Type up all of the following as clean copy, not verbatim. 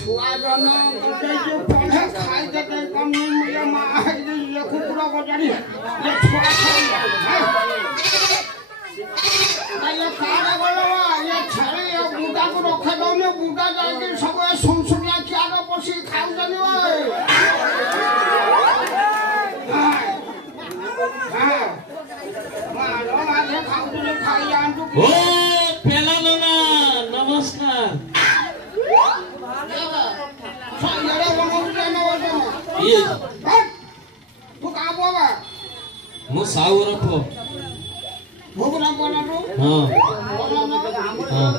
छुआ जाना जो पढ़े खाई देते कम नहीं मिले माँ ये कुकुरा को जानी ये छुआ खाई ये कारा बोलो ये छाड़े ये बूटा को रखे दो ने बूटा जाके सब सुनसुनिया क्या ना पसी खाऊ जानी वाले ओ पेला लोना नमस्कार ये तू कहाँ बोला मु साउर पो भोगना बोला तू हां बोला ना हां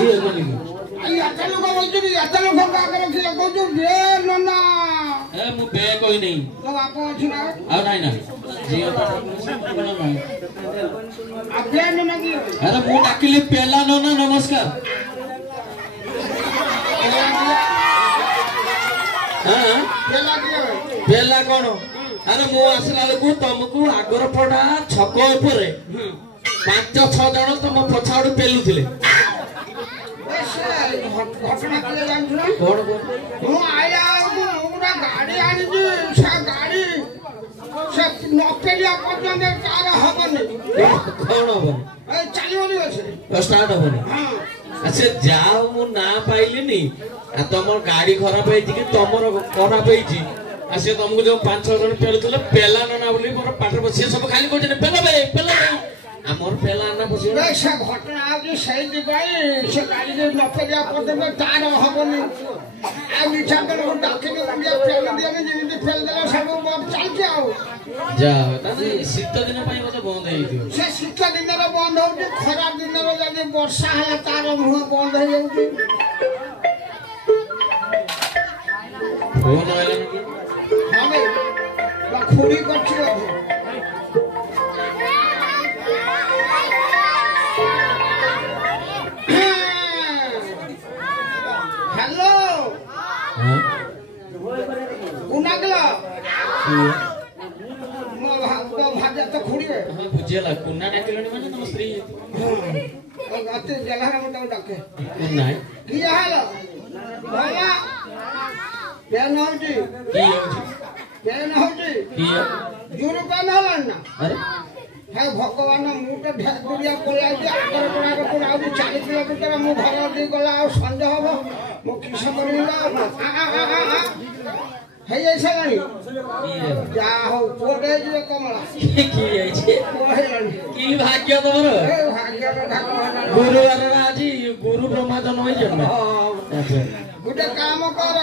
ये बनी ए मु बे कोई नहीं तो आपको अच्छी ना आ नहीं ना जियो तो आपके नन्ना की अरे मु डाकिली पेला लोना नमस्कार हां पेला कोन अरे मु आसला को तुमको आगर पड़ा छक ऊपर 5-6 जण तुम पछाड़ पेलुथिले घटना के जानथुना कोन मु आया मुरा गाड़ी आनी जी सा गाड़ी से नपेलिया पर्यंत चार हबनी कोन हो ए चालिवनी अछि स्टार्ट होबनी हां अच्छा जाओ मु ना पाइलिनी आ तमर गाड़ी खराब है कि तमर खराब है जी आसे तुमको जो 5-6 जण पेलुथिले पेला ना बोली मोर पाटर बसे सब खाली कोजने पेला बे हमर पेला ना बसे से घटना आज सही दिबाई से गाड़ी के नपेलिया पर्यंत चार हबनी आ मिठा कर डाके के उड़िया फेल दिया ने जेमिति फेल देला सब चल के आओ जाओ ताने शीत दिन पई बोले बंद हे दियो से शीत दिन रे बंद होउची खराब दिन रे जाने वर्षा हला तार मुह बंद हे जाउची फोन आइला कि हमें लखुरी करछि हेलो हां कुनागला मो भाजा तो खुड़िए हां बुझेला कुन्ना डाकिलनी माने तुम स्त्री गते जलहरा मत डाके कुन्ना की हाल भला पेन होजी की होजी पेन होजी की जुर पेन हलन ना अरे हे भगवान मु तो ढेर दुनिया पळा जे आगर पड़ा को आउ 40 किलोमीटर मु घर दे गला आ संज हबो मु किस मरिला हे ऐसा नहीं जा हो पोडे जे कमला की आइछे की भाग्य तमर ए भाग्य तो भगवान गुरुवार आज गुरु ब्रह्मा जन्म होई जन्म अच्छा गुटे काम कर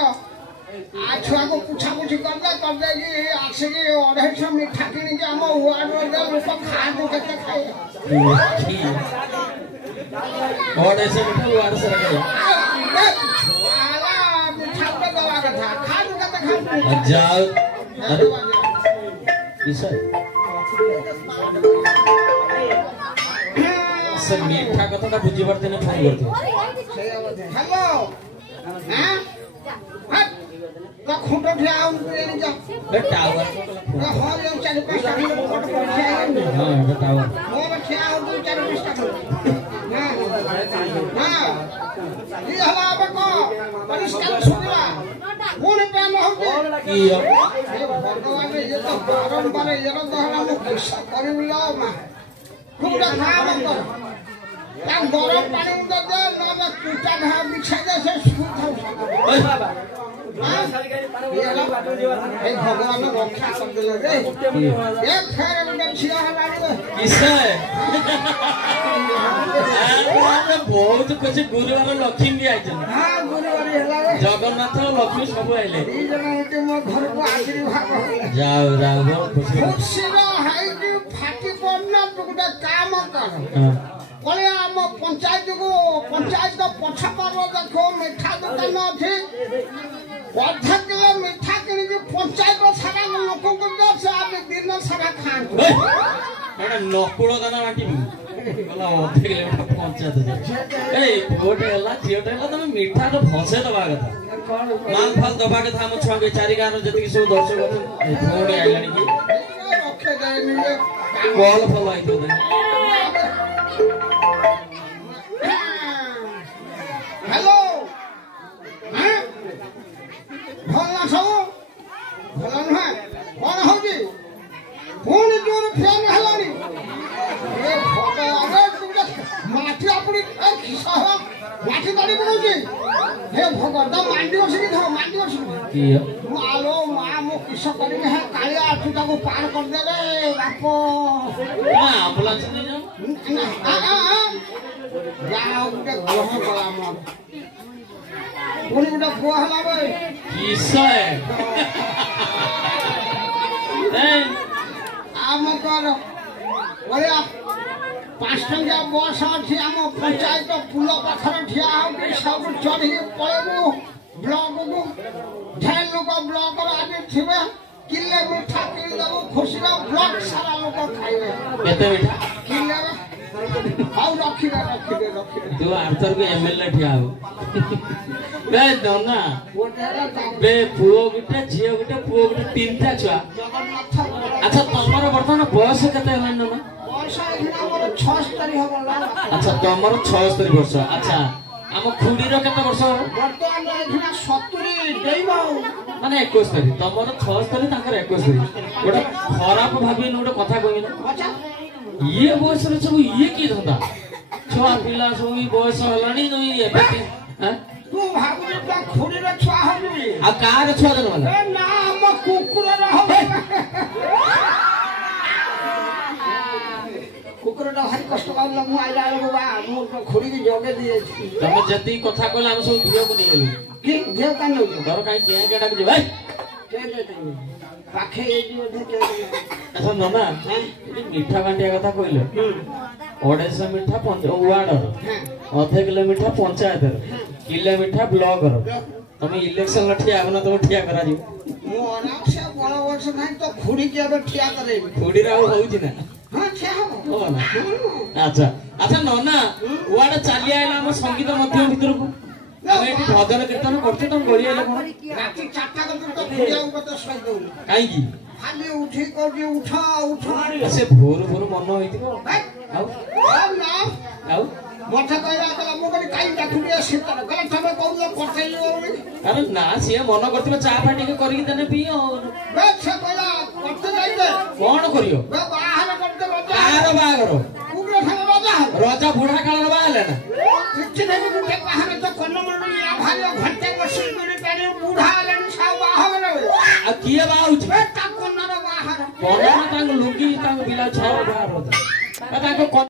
आ छुआ को पूछा पूछी कर दे कि आसे के 250 मिठा किनी के हम वार्ड में लोग खा दो केते खाए और ऐसे मिठा वार से रखे आला मिठा तो दवा कथा खा दो केते खा जाओ अरे किसा सब मीठा कथा का बुझी पड़ते ने फोन करते हेलो हां हट तो खुंटो ठिया आउन पे जा बे टावर हां ये 4-5 टाइम फोटो पर ठिया हां बे टावर मोर ठिया आउन 4-5 टाइम हां ये हला अब को परिष्कार सुनला कौन पे न हो की ये भगवान ये तो बारंबार ये तो हला मु किसा करिला मा खुदा खा कर ता गरम पानी उंदर दे ना कुटा घा बिछा दे से सुत हो ओए बाबा ए भगवान रक्षा कर देले रे एक फेर उंदर छिया हला रे किसा अरे बहुत कुछ गुरुवार लक्ष्मी भी आइछन हां गुरुवार हला रे जगन्नाथ और लक्ष्मी सब आइले ई जना होते मो घर को आशीर्वाद होला जाओ जाओ बहुत खुशी रो हाई की फाटी पड़ना तो गुटा काम कर हां बोले हम पंचायत तो पछा पर देखो मिठा दुकान अछि आधा किलो मिठा किनी के पंचायत सारा लोक को दे से आप दिन सारा खान एटा नकुल दाना बाटी बोला अधे किलोमीटर पंचायत ए गोटे हला जियोटे हला तमे मिठा तो फसे दबा कथा माल फाल दबा के था हम छुआ के चारि गानो जति के सब दर्शक फोन आइलानी की रखे दे ନିଜେ କଲ ଫଲ ହେଇଥିବ ନା ହ୍ୟାଲୋ ଭଲ ନା ସବୁ ଭଲ ନୁହେଁ କଣ ହଉଛି ପୁଣି ଜୋର ଫ୍ୟାନ ହେଲାଣି ମାଟି ଆପଣ ମାଟି ଗାଡ଼ି ପଡୁଛି ହେ ଭଗବାନ ମାଣ୍ଡି ବସିକି ଥାଉ ମାଣ୍ଡି ବସିକି ଆଲୋ ମା ମୁଁ କିସ କରିବି ହେ କାଳିଆ ତୁ ତାକୁ ପାର କରିଦେଲେ ବାପ ଆମ୍ବୁଲାନ୍ସ ଯାହା ଗୋଟେ ଗ୍ରହ କଲା ମୋର ପୁଣି ଗୋଟେ ପୁଅ ହେଲା ବେ କିସ ଆମ କର ବଢିଆ 5 ଟଙ୍କିଆ ବସ୍ ଅଛି ଆମ ପଞ୍ଚାୟତ ପୁଲ ପାଖରେ ଠିଆ ହଉଛି ସବୁ ଚଢ଼ିକି ପଳେଇବୁ ବ୍ଲକକୁ ଢେର ଲୋକ ବ୍ଲକର ଆଜି ଥିବେ କିଲେ ମିଠା କିଣିଦେବୁ ଖୁସିରେ ବ୍ଲକ ସାରା ଲୋକ ଖାଇବେ କେତେ ମିଠା କିଲେ ଆଉ ରଖିବେ ତୁ ଆର୍ଥରକୁ ଏମଏଲଏ ଠିଆ ହବ ବେ ନନା ବେ ପୁଅ ଗୋଟେ ଝିଅ ଗୋଟେ ପୁଅ ଗୋଟେ 3ଟା ଛୁଆ ଆଚ୍ଛା ତମର ବର୍ତ୍ତମାନ ବୟସ କେତେ ହେଲାଣି ନନା আচ্ছা তোমার 76 বর্ষ আচ্ছা আমার খুড়ির কেতে বর্ষ মানে 71 তোমার 76 তাঙ্কর 71 গোটা খারাপ ভাবি গোটে কথা কইন ইয়ে বয়স রে সব ইয়ে কি ধন্দা ছুয়া পিলা সব বয়স হলানি নই এবে হ্যাঁ তু ভাবুছ তা খুড়ির ছুয়া হবি আর কার ছুয়া দেন মানে না আম কুকুরের হবে কুকুরটা ভারি কষ্ট পাইলা মু আইলা বেলকু বা মু খুড়িকি জগে দিয়েছি তুমি যেতি কথা কইলা আমি সব ভিডিও বনি গেলি কি ভিডিও কান নউ ধর কাই কে কেডা কি ভাই পাখে এই যে দেখে আচ্ছা ননা মিঠা বান্ডিয়া কথা কইলে 250 মিঠা ওয়ার্ড অধে কিলো মিঠা পঞ্চায়েত কিলো মিঠা ব্লক তুমি ইলেকশন ঠিয়া হব না তুমি ঠিয়া করা দিব মু আরাম সে বড় বর্ষ নাই তো খুড়ি কি আবার ঠিয়া করে খুড়িরা হউছি না হ্যাঁ ঠিয়া হব না আচ্ছা আচ্ছা ননা ওয়ার্ড চালি আইলা আমার সঙ্গীত মাধ্যম ভিতরକୁ আমি এটি ভজন কীর্তন করতে তুমি গড়ি আইলা কোন রাতে 4টা করে তো খুড়িয়া উপতে শুই দউ কাই কি খালি উঠি কই উঠা উঠা সে ভোর ভোর মন হইতিব আউ না আউ মঠা কইরা কলা মু কই কাই ডাকুড়িয়া সিতার কলা তবে কইলো করতেই বলি আরে না সে মন করতিবে চা ফাটিকে করিকি দেনে পিও বে সে কইলা করতে যাইতে কোন করিও বে বাহার করতে রাজা আর বাগর কুকুর খানা রাজা রাজা বুড়া কালর বালে না কিচ্ছু নাই মুখে বাহার তো কোন মন ইয়া ভালো ঘন্টা বসি করে তারে বুড়া হলেন সব বাহার আর কিয়ে বাউছ বে তা কোন বাহার কোন তাঙ্গ লুঙ্গি তাঙ্গ বিলা ছাও বাহার হতা তাঙ্গ